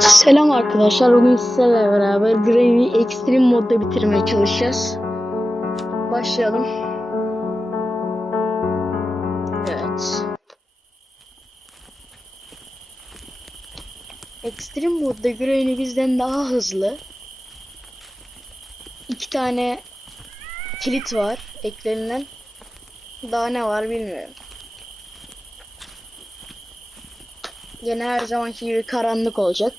Selam arkadaşlar. Bugün sizlerle beraber Granny Extreme modda bitirmeye çalışacağız. Başlayalım. Evet. Extreme modda Granny bizden daha hızlı. İki tane kilit var eklenilen. Daha ne var bilmiyorum. Yine her zamanki gibi karanlık olacak.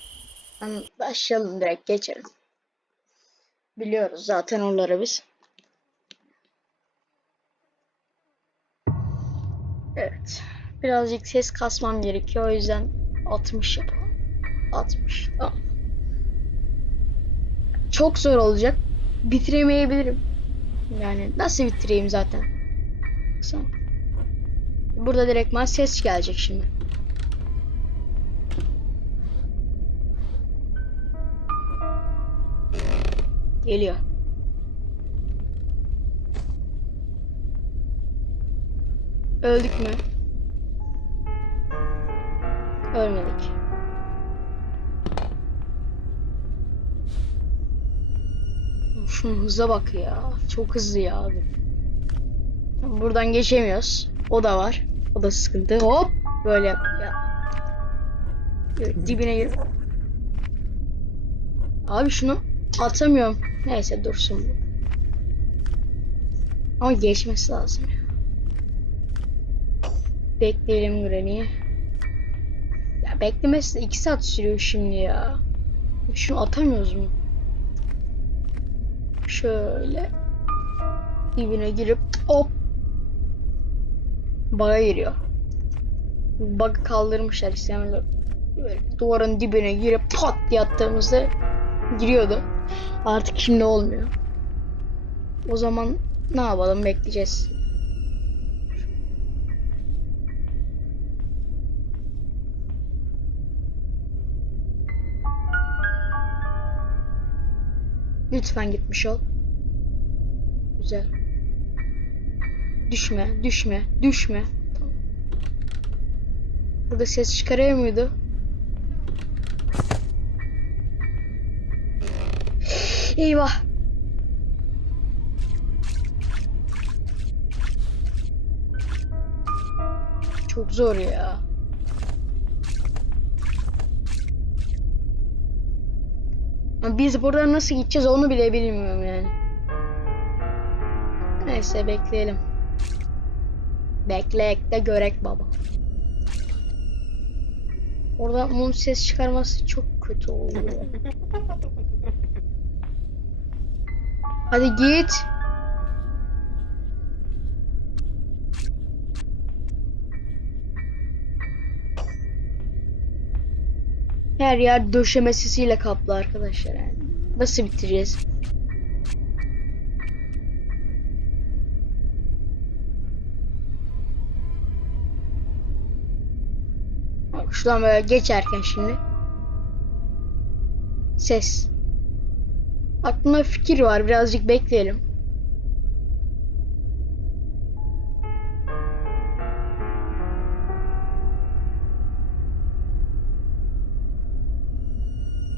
Başlayalım direkt geçelim. Biliyoruz zaten onları biz. Evet. Birazcık ses kasmam gerekiyor. O yüzden 60 yapalım. 60. Tamam. Çok zor olacak. Bitiremeyebilirim. Yani nasıl bitireyim zaten? Baksana. Burada direktman ses gelecek şimdi. Geliyor. Öldük mü? Ölmedik. Şunun hıza bak ya. Çok hızlı ya abi. Buradan geçemiyoruz. O da var. O da sıkıntı. Hop. Böyle yap. Ya. Böyle dibine gir. Abi şunu atamıyorum. Neyse dursun. Ama geçmesi lazım. Bekleyelim Granny'i. Ya beklemesi de 2 saat sürüyor şimdi ya. Şunu atamıyoruz mu? Şöyle dibine girip hop Bug'a giriyor. Bug'ı kaldırmışlar istemezler. Böyle duvarın dibine girip pat diye attığımızda giriyordu. Artık şimdi olmuyor. O zaman ne yapalım bekleyeceğiz. Lütfen gitmiş ol. Güzel. Düşme, düşme, düşme. Burada ses çıkarıyor muydu? Eyvah. Çok zor ya. Biz buradan nasıl gideceğiz onu bile bilmiyorum yani. Neyse bekleyelim. Bekleyek de görek baba. Orada mum ses çıkarması çok kötü oluyor. Hadi git. Her yer döşemesiyle kaplı arkadaşlar yani. Nasıl bitireceğiz? Bak şuradan böyle geçerken şimdi. Ses. Aklımda fikir var. Birazcık bekleyelim.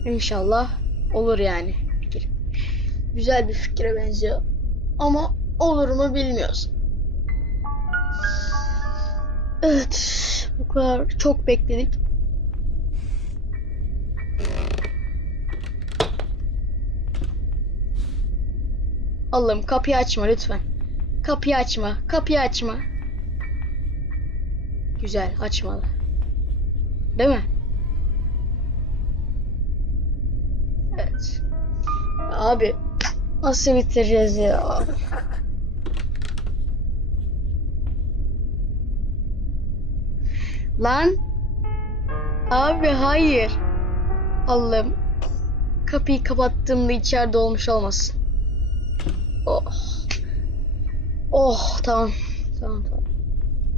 İnşallah olur yani fikir. Güzel bir fikre benziyor. Ama olur mu bilmiyoruz. Evet. Bu kadar çok bekledik. Allah'ım kapıyı açma lütfen. Kapıyı açma. Kapıyı açma. Güzel açmalı. Değil mi? Evet. Abi nasıl bitireceğiz ya? Lan Abi hayır. Allah'ım. Kapıyı kapattığımda içeride olmuş olmasın. Oh. Oh tamam. Tamam tamam.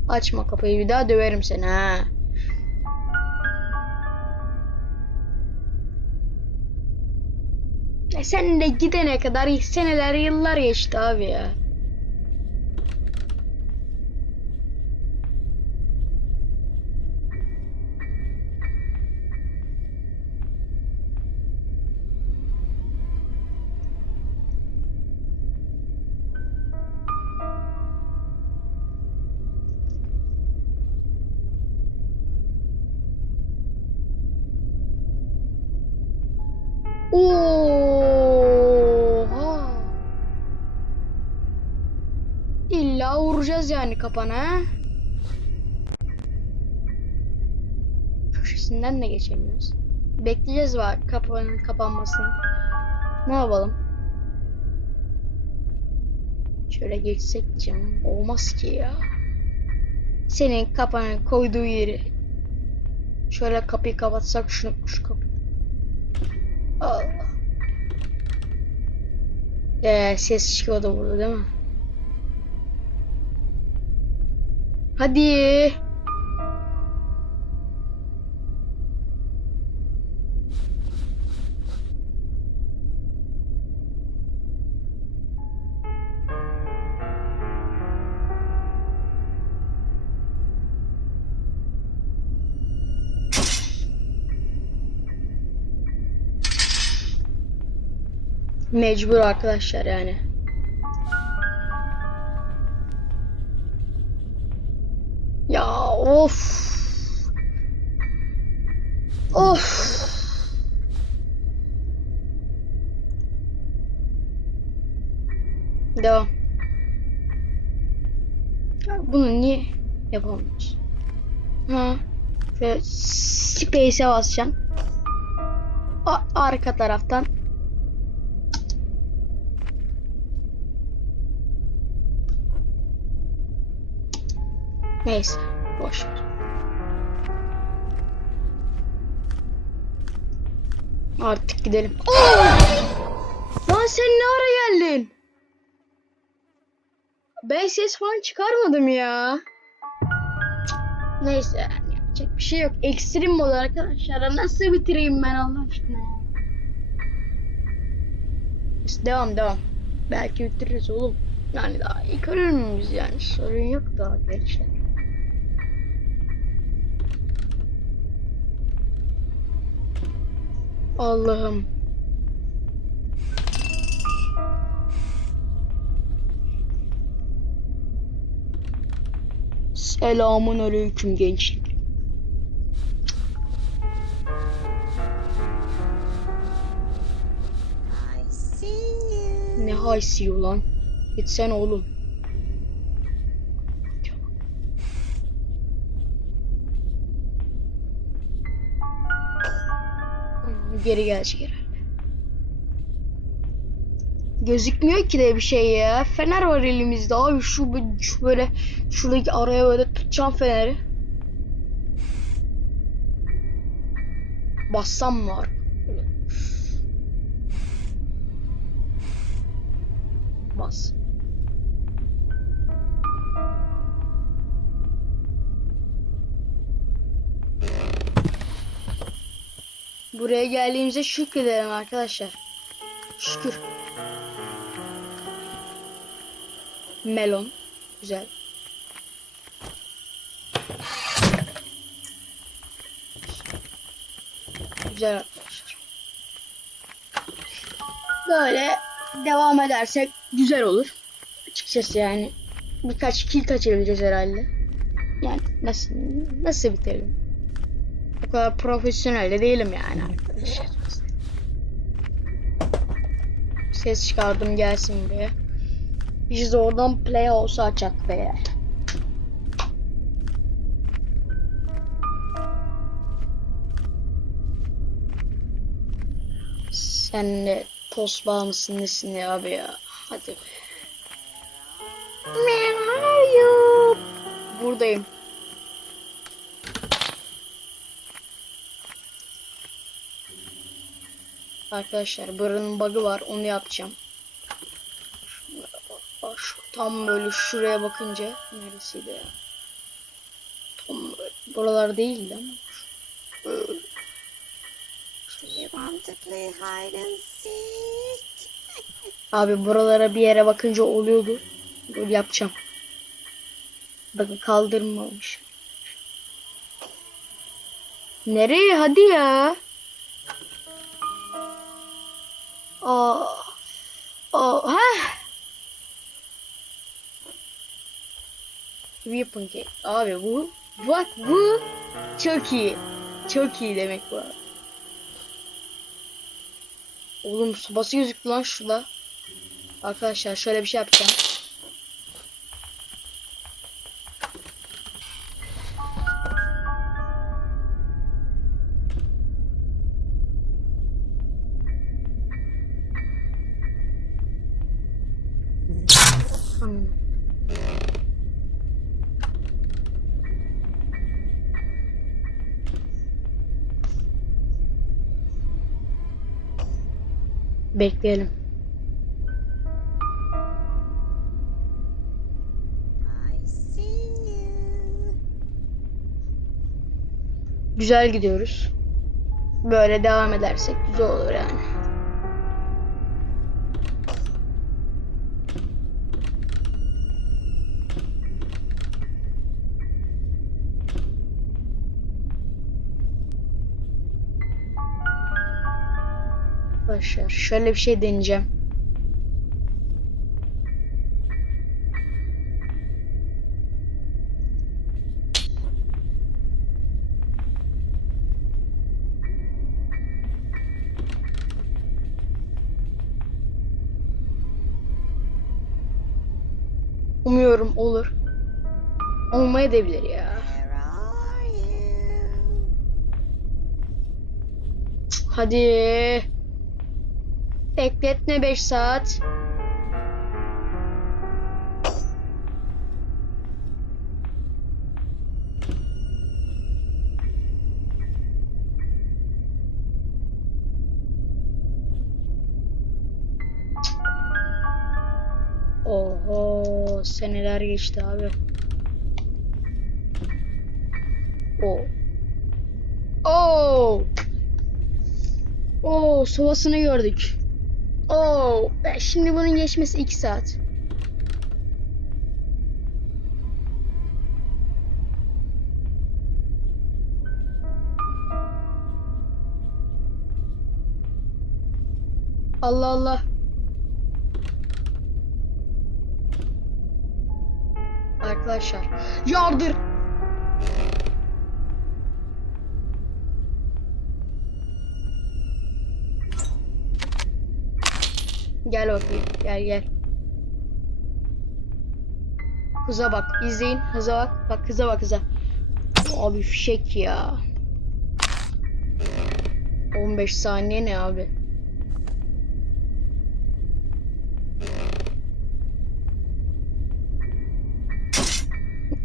Açma kapıyı bir daha döverim seni ha. E sen de gidene kadar seneler yıllar geçti abi ya. Vuracağız yani kapana. Köşesinden de geçemiyoruz. Bekleyeceğiz var kapının kapanmasını. Ne yapalım? Şöyle geçsek canım. Olmaz ki ya. Senin kafanın koyduğu yeri. Şöyle kapıyı kapatsak şunu şu kapıyı. Allah. Ee, ses çıkıyordu burada değil mi? Hadi. Mecbur arkadaşlar yani. Of. Devam. Bunu niye yapamıyoruz? Ha. Şöyle space'e basacaksın. A- arka taraftan Neyse, boş ver. Artık gidelim. Lan sen ne ara geldin? Ben ses falan çıkarmadım ya. Neyse yani yapacak bir şey yok. Ekstrem mod arkadaşlar. Nasıl bitireyim ben Allah aşkına ya. Devam devam. Belki bitiririz oğlum. Yani daha ilk ölür müyüz yani? Sorun yok daha gençler. Allah'ım. Selamun aleyküm gençlik. Ne haysi lan? Gitsene oğlum. Geri gelecek herhalde. Gözükmüyor ki de bir şey ya. Fener var elimizde abi. Şu, şu böyle şuradaki araya böyle tutacağım feneri. Bassam var? Bas. Buraya geldiğimize şükredelim arkadaşlar. Şükür. Melon. Güzel. Güzel arkadaşlar. Böyle devam edersek güzel olur. Açıkçası yani birkaç kill açabileceğiz herhalde. Yani nasıl nasıl biterim? O kadar profesyonel de değilim yani arkadaşlar. Ses çıkardım gelsin diye. Biz oradan play olsa açak be. Sen de toz bağımlısın nesin ya abi ya. Hadi be. Man, how are you? Buradayım. Arkadaşlar buranın bug'ı var onu yapacağım. Şu- tam böyle şuraya bakınca neresiydi ya? Tam böyle, buralar değildi ama. Böyle. Abi buralara bir yere bakınca oluyordu. Böyle yapacağım. Bakın kaldırmamış. Nereye? Hadi ya. Aa. Aa. Ha. Weapon kit. Abi bu. Bak bu. Çok iyi. Çok iyi demek bu. Oğlum sobası gözüktü lan şurada. Arkadaşlar şöyle bir şey yapacağım. Bekleyelim. Güzel gidiyoruz. Böyle devam edersek güzel olur yani. Arkadaşlar şöyle bir şey deneyeceğim. Umuyorum olur. Olmayabilir ya. Where are you? Hadi. Bekletme 5 saat. Oho seneler geçti abi. O. Oo. Oo, sobasını gördük. Oo, şimdi bunun geçmesi 2 saat. Allah Allah. Arkadaşlar, yardır. Gel bakayım. Gel gel. Hıza bak. izleyin. Hıza bak. Bak hıza bak hıza. Abi fişek ya. 15 saniye ne abi?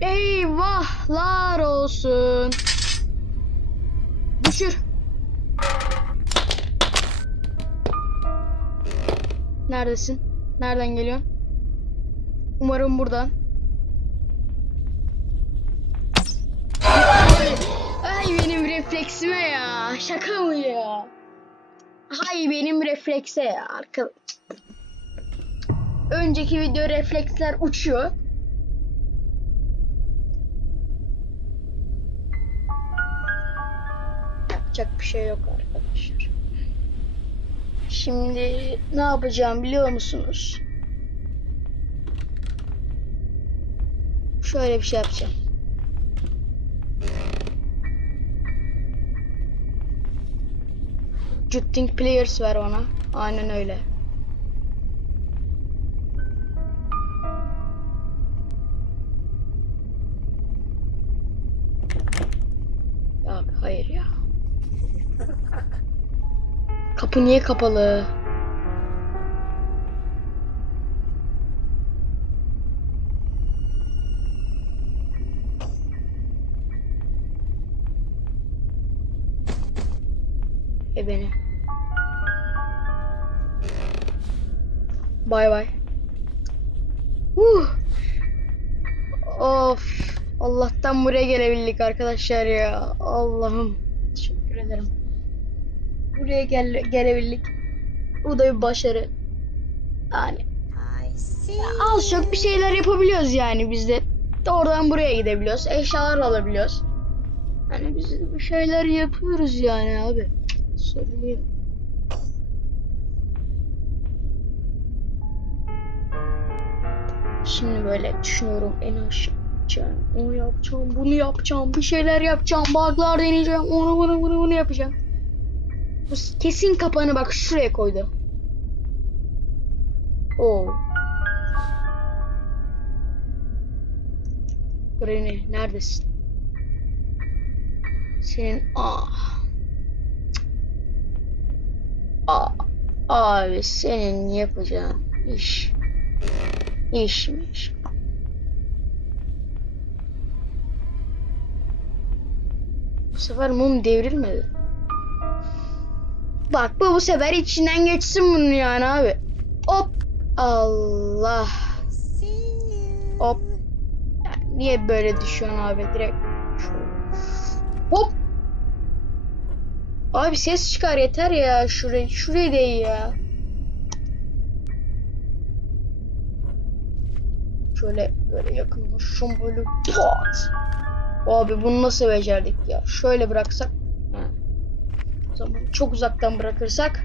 Eyvahlar olsun. Düşür. Neredesin? Nereden geliyorsun? Umarım buradan. Ay benim refleksime ya. Şaka mı ya? Hay benim reflekse ya. Arka... Önceki video refleksler uçuyor. Yapacak bir şey yok arkadaşlar. Şimdi ne yapacağım biliyor musunuz? Şöyle bir şey yapacağım. Jutting players ver bana. Aynen öyle. Abi, hayır ya. Kapı niye kapalı? E beni. Bay bay. Huh. Of. Allah'tan buraya gelebildik arkadaşlar ya. Allah'ım. Teşekkür ederim. Buraya gel gelebildik. Bu da bir başarı. Yani see az çok bir şeyler yapabiliyoruz yani biz de. Oradan buraya gidebiliyoruz. Eşyalar alabiliyoruz. Yani biz de bir şeyler yapıyoruz yani abi. Yok. Şimdi böyle düşünüyorum en aşağı onu yapacağım, bunu yapacağım, bir şeyler yapacağım, bug'lar deneyeceğim, onu bunu bunu bunu yapacağım. Kesin kapağını bak şuraya koydu. Oo. Granny neredesin? Senin ah. Aa, abi senin yapacağın iş işmiş. Bu sefer mum devrilmedi. Bak bu bu sefer içinden geçsin bunun yani abi. Hop. Allah. Hop. Niye böyle düşüyorsun abi direkt? Hop. Abi ses çıkar yeter ya. Şurayı şurayı değil ya. Şöyle böyle yakınlaşım böyle pat. Abi bunu nasıl becerdik ya? Şöyle bıraksak. Zaman çok uzaktan bırakırsak.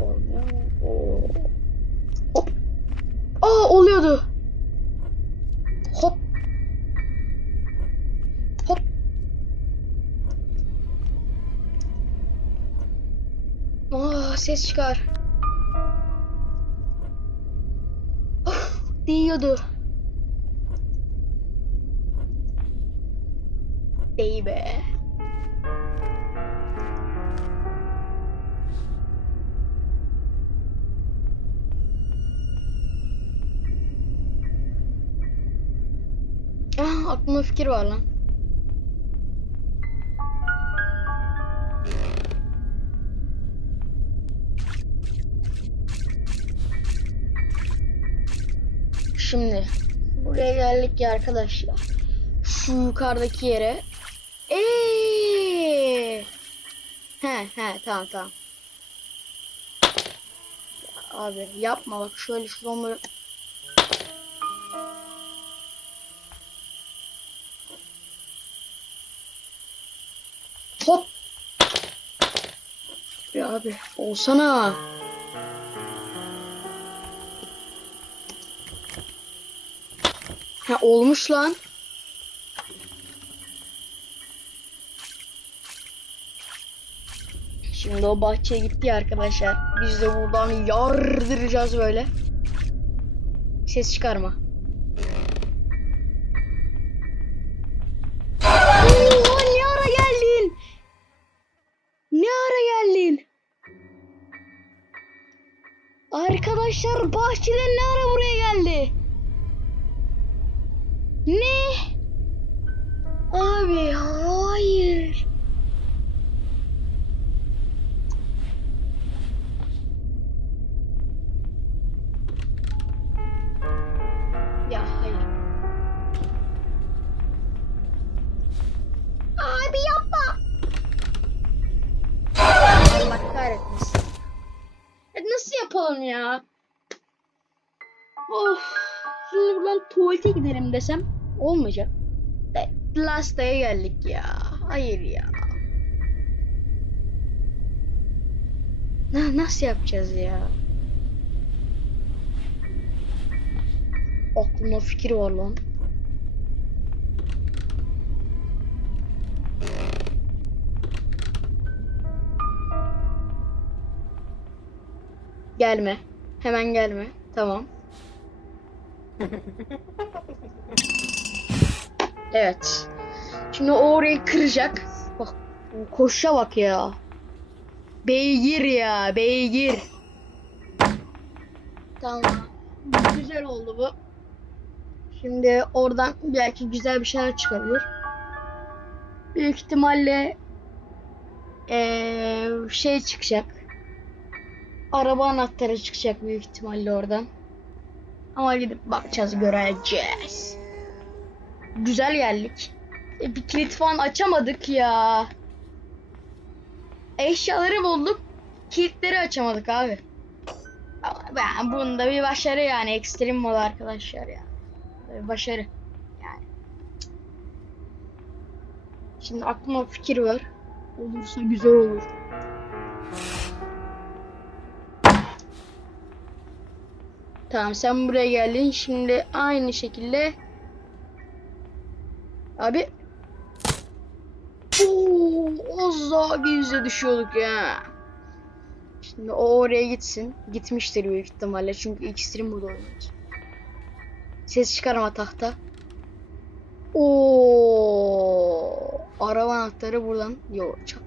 Olmuyor. Oo. Hop. Aa oluyordu. Hop. Hop. Aa ses çıkar. Of, değiyordu. Değil be. Ah aklımda fikir var lan. Şimdi buraya geldik ya arkadaşlar. Şu yukarıdaki yere. Eee. He he tamam tamam. Abi yapma bak şöyle şuradan böyle. Hop. Ya abi olsana. Ha olmuş lan. Şimdi o bahçeye gitti ya arkadaşlar. Biz de buradan yardıracağız böyle. Ses çıkarma. Bahçeden ne ara buraya geldi? Ne? Abi hayır. Ya hayır. Abi yapma. Allah kahretmesin. E nasıl yapalım ya? Tuvalete gidelim desem olmayacak. E, Last geldik ya. Hayır ya. Na, nasıl yapacağız ya? Aklımda fikir var lan. Gelme. Hemen gelme. Tamam. Evet. Şimdi o orayı kıracak. Bak bu koşuşa bak ya. Beygir ya, beygir. Tamam. Güzel oldu bu. Şimdi oradan belki güzel bir şeyler çıkabilir. Büyük ihtimalle eee, şey çıkacak. Araba anahtarı çıkacak büyük ihtimalle oradan. Ama gidip bakacağız, göreceğiz. Güzel geldik. E, bir kilit falan açamadık ya. Eşyaları bulduk. Kilitleri açamadık abi. Ama ben bunda bir başarı yani. Ekstrem mod arkadaşlar ya. Bir başarı. Yani. Şimdi aklıma fikir var. Olursa güzel olur. Tamam sen buraya geldin. Şimdi aynı şekilde Abi Oo, az gizli düşüyorduk ya. Şimdi o oraya gitsin. Gitmiştir büyük ihtimalle. Çünkü iksirin burada olmaz. Ses çıkarma tahta. Oo, araba anahtarı buradan. Yo, çal.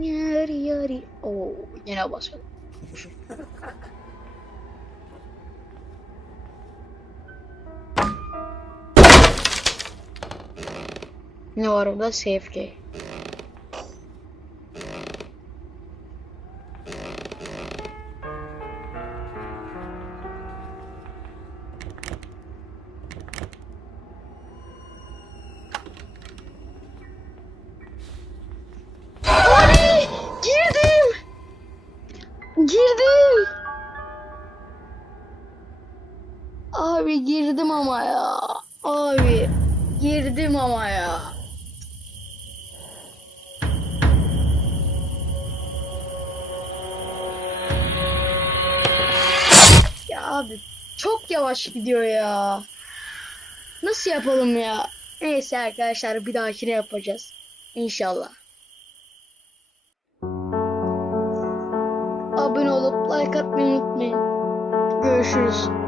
Yari yari. Oo, yine basıyorum. Ne var orada? Safe key. Girdim. Abi girdim ama ya. Abi girdim ama. Ya abi çok yavaş gidiyor ya. Nasıl yapalım ya? Neyse arkadaşlar bir dahakine yapacağız. İnşallah. Abone olup like atmayı unutmayın. Görüşürüz.